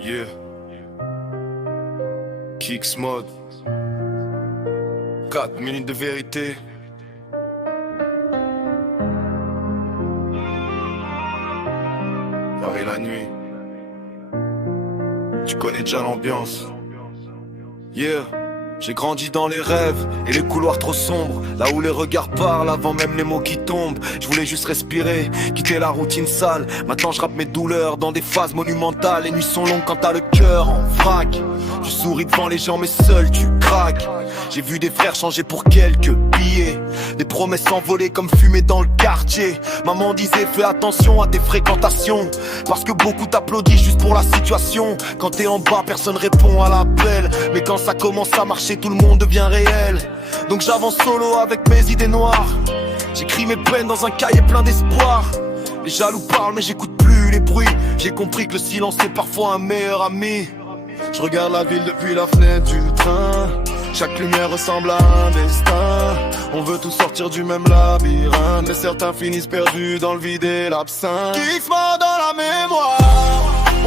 Yeah. Kicks mode. 4 minutes de vérité. Paris la nuit. Tu connais déjà l'ambiance. Yeah. J'ai grandi dans les rêves et les couloirs trop sombres, là où les regards parlent avant même les mots qui tombent. Je voulais juste respirer, quitter la routine sale. Maintenant je rappe mes douleurs dans des phases monumentales. Les nuits sont longues quand t'as le cœur en vrac. Tu souris devant les gens mais seul tu craques. J'ai vu des frères changer pour quelques billets, des promesses s'envoler comme fumée dans le quartier. Maman disait fais attention à tes fréquentations, parce que beaucoup t'applaudissent juste pour la situation. Quand t'es en bas personne répond à l'appel, mais quand ça commence à marcher tout le monde devient réel. Donc j'avance solo avec mes idées noires. J'écris mes peines dans un cahier plein d'espoir. Les jaloux parlent mais j'écoute plus les bruits. J'ai compris que le silence est parfois un meilleur ami. Je regarde la ville depuis la fenêtre du train. Chaque lumière ressemble à un destin. On veut tous sortir du même labyrinthe, mais certains finissent perdus dans le vide et l'absinthe. Kicks-moi dans la mémoire.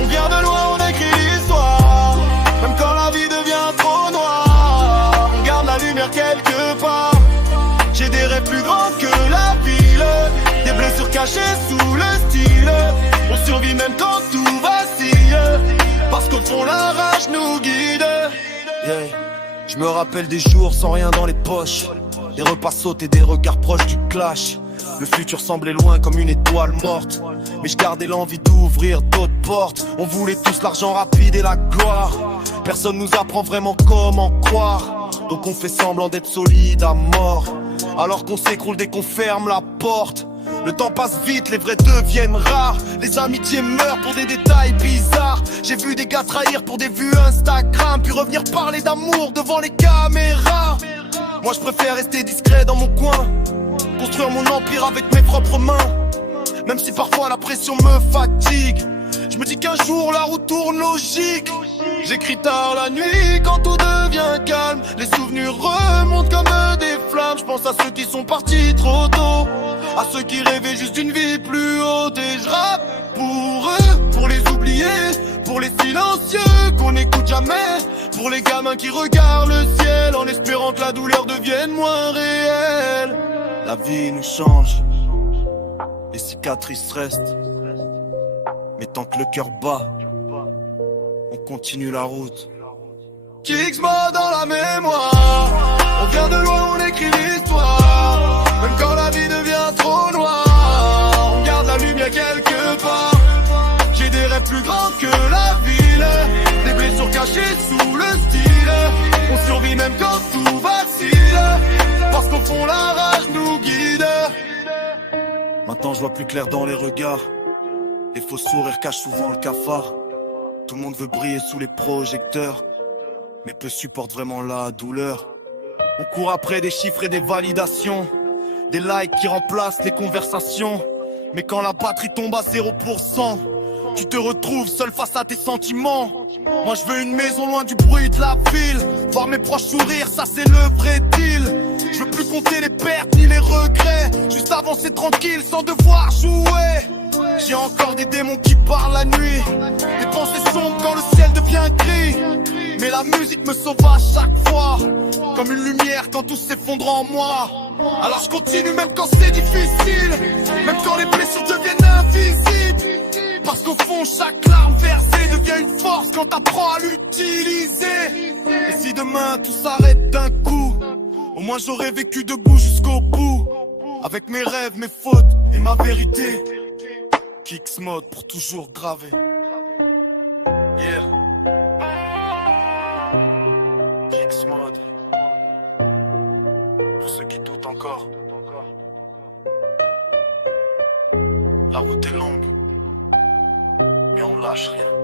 On vient de loin, on écrit l'histoire. Même quand la vie devient trop noire, on garde la lumière quelque part. J'ai des rêves plus grands que la ville, des blessures cachées sous le style. On survit même quand tout vacille, parce qu'au fond la rage nous guide. Yeah. Je me rappelle des jours sans rien dans les poches, des repas sautés, des regards proches du clash. Le futur semblait loin comme une étoile morte, mais je gardais l'envie d'ouvrir d'autres portes. On voulait tous l'argent rapide et la gloire. Personne nous apprend vraiment comment croire, donc on fait semblant d'être solide à mort, alors qu'on s'écroule dès qu'on ferme la porte. Le temps passe vite, les vrais deviennent rares. Les amitiés meurent pour des détails bizarres. J'ai vu des gars trahir pour des vues Instagram, puis revenir parler d'amour devant les caméras. Moi je préfère rester discret dans mon coin, construire mon empire avec mes propres mains. Même si parfois la pression me fatigue, je me dis qu'un jour la route tourne logique. J'écris tard la nuit quand tout devient calme. Les souvenirs remontent comme des flammes. Je pense à ceux qui sont partis trop tôt, à ceux qui rêvaient juste d'une vie plus haute. Et je rappe pour eux, pour les oublier, pour les silencieux qu'on n'écoute jamais, pour les gamins qui regardent le ciel en espérant que la douleur devienne moins réelle. La vie nous change, les cicatrices restent, mais tant que le cœur bat, on continue la route. Kicks-moi dans la mémoire. On vient de loin, on écrit l'histoire. Même quand la vie devient trop noire, on garde la lumière quelque part. J'ai des rêves plus grands que la ville, des blessures cachées sous le style. On survit même quand tout vacille, parce qu'au fond la rage nous guide. Maintenant je vois plus clair dans les regards. Les faux sourires cachent souvent le cafard. Tout le monde veut briller sous les projecteurs, mais peu supportent vraiment la douleur. On court après des chiffres et des validations, des likes qui remplacent les conversations. Mais quand la batterie tombe à 0%, tu te retrouves seul face à tes sentiments. Moi je veux une maison loin du bruit de la ville, voir mes proches sourire, ça c'est le vrai deal. Je veux plus compter les pertes ni les regrets, juste avancer tranquille sans devoir jouer. J'ai encore des démons qui parlent la nuit, des pensées sombres quand le ciel devient gris. Mais la musique me sauve à chaque fois, comme une lumière quand tout s'effondre en moi. Alors je continue même quand c'est difficile, même quand les blessures deviennent invisibles. Parce qu'au fond chaque larme versée devient une force quand t'apprends à l'utiliser. Et si demain tout s'arrête d'un coup, au moins j'aurais vécu debout jusqu'au bout, avec mes rêves, mes fautes et ma vérité. Kicks mode pour toujours gravé. Yeah. Kicks mode. Pour ceux qui doutent encore. La route est longue, mais on lâche rien.